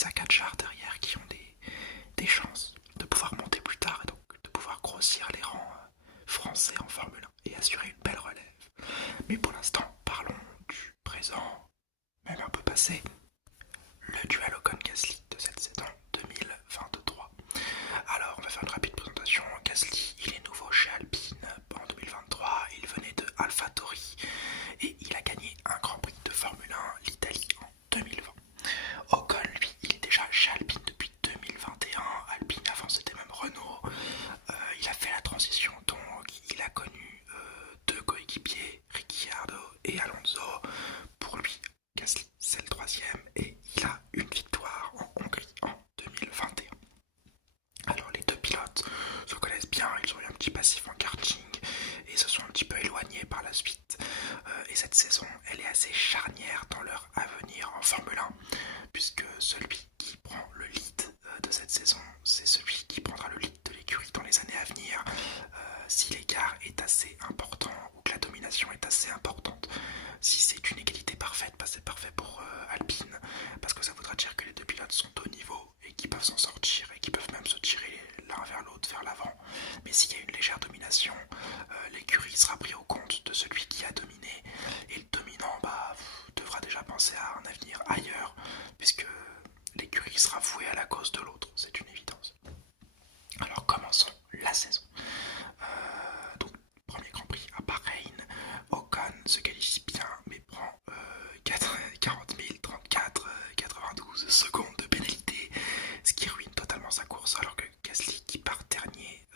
Isaac Hadjar derrière qui ont des chances de pouvoir monter plus tard et donc de pouvoir grossir les rangs français en Formule 1 et assurer une belle relève. Mais pour l'instant, parlons du présent, même un peu passé, le duel Ocon-Gasly de cette saison 2023. Alors, on va faire une rapide présentation. Gasly, il est nouveau chez Alpine en 2023, il venait de AlphaTauri et il a gagné un Grand Prix de Formule 1, l'Italie, en 2020. Ocon, lui, il est déjà chez Alpine depuis 2021. Alpine, avant, c'était même Renault. Il a fait la transition, donc il a connu deux coéquipiers, Ricciardo et Alonso. Pour lui, Gasly, c'est le troisième et il a une victoire en Hongrie en 2021. Alors, les deux pilotes se connaissent bien, ils ont eu un petit passif en karting et se sont un petit peu éloignés par la suite. Et cette saison, elle est assez charnière dans leur avenir en Formule 1, puisque celui qui prend le lead de cette saison, c'est celui qui prendra le lead de l'écurie dans les années à venir, si l'écart est assez important ou que la domination est assez importante. Si c'est une égalité parfaite, bah c'est parfait pour Alpine, parce que ça voudra dire que les deux pilotes sont au niveau et qu'ils peuvent s'en sortir et qu'ils peuvent même se tirer l'un vers l'autre, vers l'avant. Mais s'il y a une légère domination, l'écurie sera pris au compte de celui qui a dominé, et le dominant devra déjà penser à un avenir ailleurs, puisque l'écurie sera vouée à la cause de l'autre, c'est une évidence. Alors commençons la saison. Donc premier Grand Prix à Bahreïn, Ocon se qualifie bien mais prend 40 034 92 secondes de pénalité, ce qui ruine totalement sa course, alors que Gasly, qui part dernier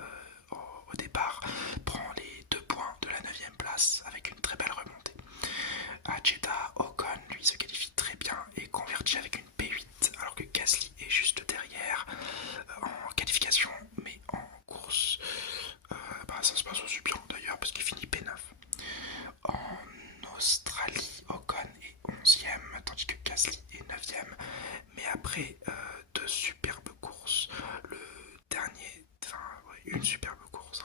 au départ, prend les 2 points de la 9ème place avec une très belle remontée. À Jeddah, Ocon lui se qualifie très bien et convertit avec une P8, alors que Gasly est juste derrière en qualification, mais en course ça se passe aussi bien d'ailleurs parce qu'il finit P9. En Australie, Ocon est 11ème tandis que Gasly est 9ème, mais après 2 superbes courses, une superbe course,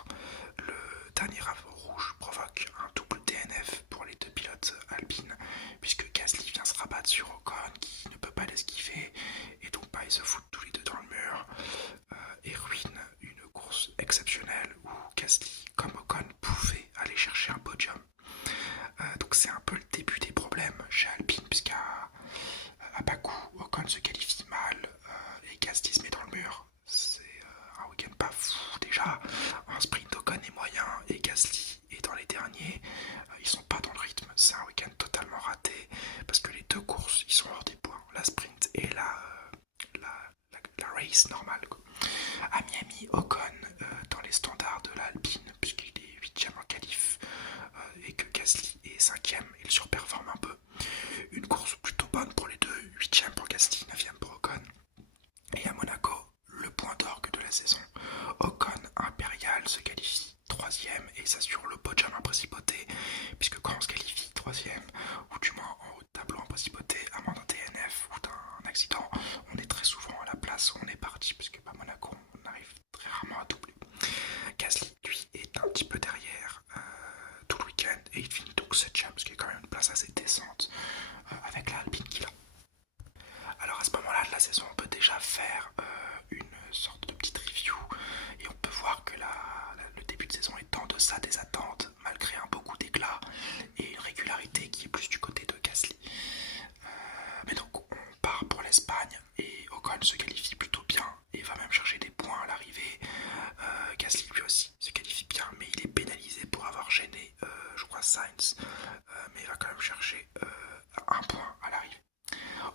le dernier drapeau rouge provoque un double DNF pour les deux pilotes alpines, puisque Gasly vient se rabattre sur Ocon qui ne peut pas l'esquiver, et donc ils se foutent tous les deux dans le mur et ruinent une course exceptionnelle où Gasly, comme Ocon, pouvait aller chercher un podium. Donc c'est un peu le début des problèmes chez Alpine, puisqu'à Bakou, Ocon se qualifie mal et Gasly se met dans le mur. C'est un week-end pas fou déjà. En sprint, Ocon est moyen et Gasly est dans les derniers. Ils sont pas dans le rythme. C'est un week-end totalement raté parce que les deux courses ils sont hors des points. La sprint et la race normale, quoi. À Miami, Ocon dans les standards de l'Alpine, puisqu'il est 8ème en qualif et que Gasly est 5ème, il surperforme un peu. Une course plutôt bonne pour les deux, 8ème pour Gasly, 9ème pour Ocon. Et à Monaco, le point d'orgue de la saison, Ocon Impérial se qualifie 3ème et s'assure le podium en principauté, puisque quand on se qualifie 3ème, ou du moins en haut de tableau en principauté, à moins d'un DNF ou d'un accident, on est très souvent à la place où on est parti, puisque à Monaco, on arrive très rarement à doubler. Gasly, lui, est un petit peu derrière tout le week-end, et il finit donc 7ème, ce qui est quand même une place assez décente avec la Alpine qu'il a. Alors à ce moment-là de la saison, on peut déjà faire une sorte de petite review et on peut voir que le début de saison est en deçà des attentes, malgré un beau coup d'éclat et une régularité qui est plus du côté de Gasly. Mais donc on part pour l'Espagne et Ocon se qualifie plutôt bien et va même chercher des points à l'arrivée. Gasly lui aussi se qualifie bien, mais il est pénalisé pour avoir gêné, je crois, Sainz, mais il va quand même chercher un point à l'arrivée.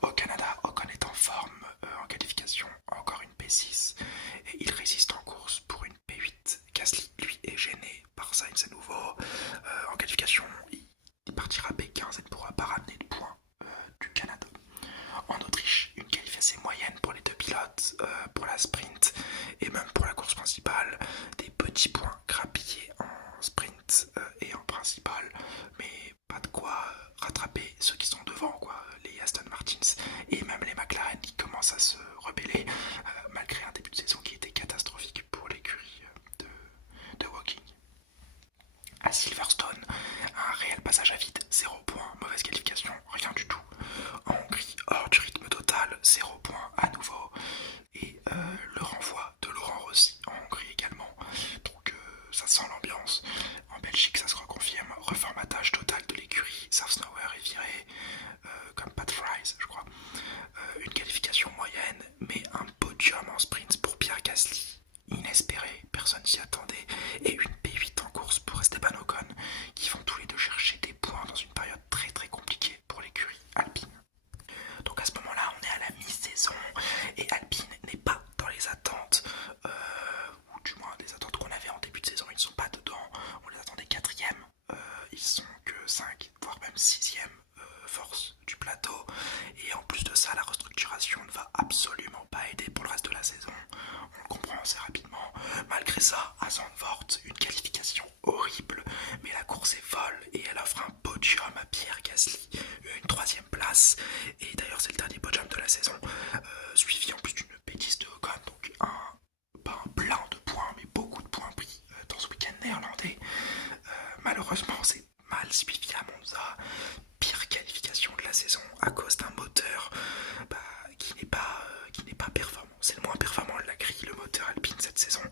Au Canada, Ocon est en forme en qualification, encore une P6, et il résiste en course pour une P8. Gasly, lui, est gêné par Sainz à nouveau. En qualification, il partira P15 et ne pourra pas ramener de points du Canada. En Autriche, une qualif assez moyenne pour les deux pilotes, pour la sprint et même pour la course principale. Des petits points grappillés en sprint et en principale, mais pas de quoi rattraper ceux qui sont devant, quoi, les Aston Martins et même les McLaren qui commencent à se rebeller malgré un début de saison qui était catastrophique pour l'écurie de Woking. À Silverstone, un réel passage à vide, 0 points, mauvaise qualification, rien du tout. En Hongrie, hors du rythme total, 0 points à nouveau. absolument pas aidé pour le reste de la saison. On le comprend assez rapidement. Malgré ça, à Zandvoort, une qualification horrible, mais la course est folle et elle offre un podium à Pierre Gasly, une troisième place. Et d'ailleurs, c'est le dernier podium de la saison, suivi en plus d'une bêtise de Ocon, donc pas un plein de points, mais beaucoup de points pris dans ce week-end néerlandais. Malheureusement, c'est mal suivi à Monza. Pire qualification de la saison à cause d'un moteur qui n'est pas performant. C'est le moins performant de la grille, le moteur Alpine cette saison,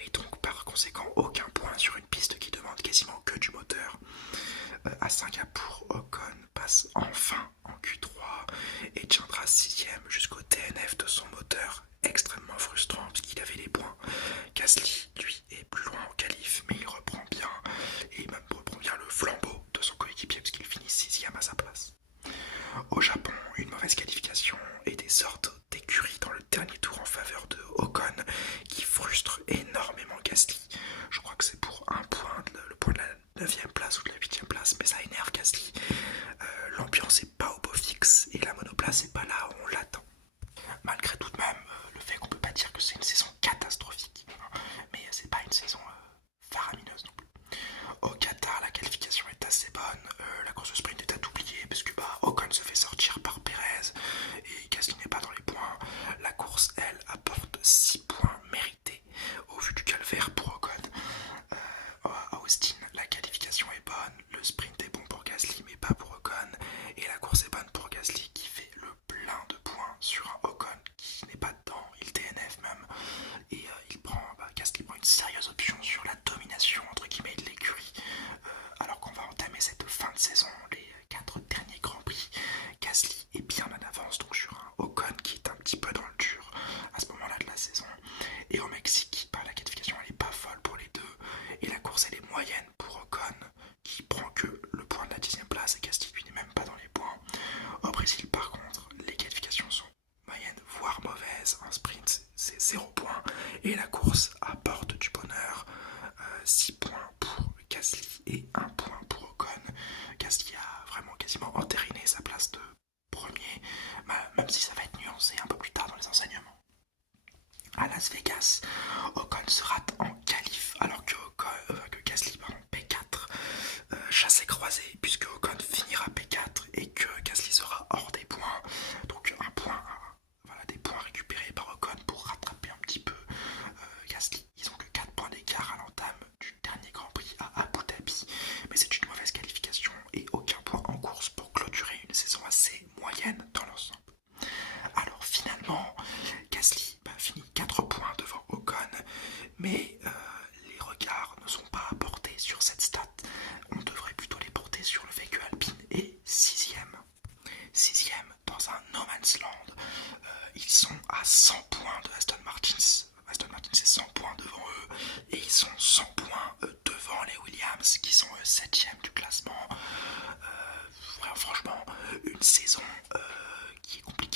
et donc par conséquent aucun point sur une piste qui demande quasiment que du moteur. À Singapour, Ocon passe enfin en Q3 et tiendra 6ème jusqu'au DNF de son moteur. Extrêmement frustrant puisqu'il avait les points. Gasly, lui, est plus loin en qualif, mais il reprend bien, et même reprend bien le flambeau de son coéquipier puisqu'il finit 6ème à sa place. Au Japon, une mauvaise qualification et des sortes d'écurie dans le dernier tour en faveur de Ocon qui frustre énormément Gasly. Je crois que c'est pour un point, le point de la 9ème place ou de la 8ème place, mais ça énerve Gasly. L'ambiance est pas au beau fixe et la monoplace est pas là où on l'attend. Malgré tout de même le fait qu'on peut pas dire que c'est une saison catastrophique, mais c'est pas une saison faramineuse non plus. Au Qatar, la qualification est assez bonne, la course de sprint est à oublier parce que Ocon se fait sortir par Perez et Gasly n'est pas dans les points. La course, elle, apporte 6 points mérités au vu du calvaire pour Ocon. À Austin, la qualification est bonne, le sprint est bon pour Gasly mais pas pour Ocon, et la course est bonne pour Gasly qui fait le plein de points sur un Ocon qui n'est pas dedans, il DNF même, et Gasly prend une sérieuse option sur la domination entre guillemets de l'écurie, alors qu'on va entamer cette fin de saison, les 4 derniers Grands Prix. Gasly est bien en avance donc sur un Ocon qui est un petit peu dans le dur à ce moment-là de la saison, et au Mexique, la qualification elle est pas folle pour les deux, et la course elle est moyenne pour Ocon qui prend que le point de la 10ème place et Gasly lui n'est même pas dans les points. Au Brésil par contre, les qualifications sont moyennes voire mauvaises, en sprint c'est 0 points et la course apporte du bonheur. 6 points pour Gasly et 1 point pour Ocon. Gasly a vraiment quasiment entériné sa place de premier, même si ça va être nuancé un peu plus tard dans les enseignements. À Las Vegas, Ocon se rate en qualif alors que Gasly P4, chassé croisé puisque Ocon finira P4 et que Gasly sera hors des points. Donc un point, des points récupérés par Ocon pour rattraper un petit peu Gasly. Ils ont que 4 points d'écart à l'entame du dernier Grand Prix à Abu Dhabi, mais c'est une mauvaise qualification et aucun point en course pour clôturer une saison assez moyenne dans l'ensemble. Alors finalement, Gasly finit 4 points devant Ocon, mais les regards ne sont pas portés sur cette stat. On devrait plutôt les porter sur le fait que Alpine est 6ème. 6ème dans un no man's land. Ils sont à 100 points de Aston Martin. Aston Martin c'est 100 points devant eux, et ils sont 100 points devant les Williams qui sont 7ème du classement. Franchement, une saison qui est compliquée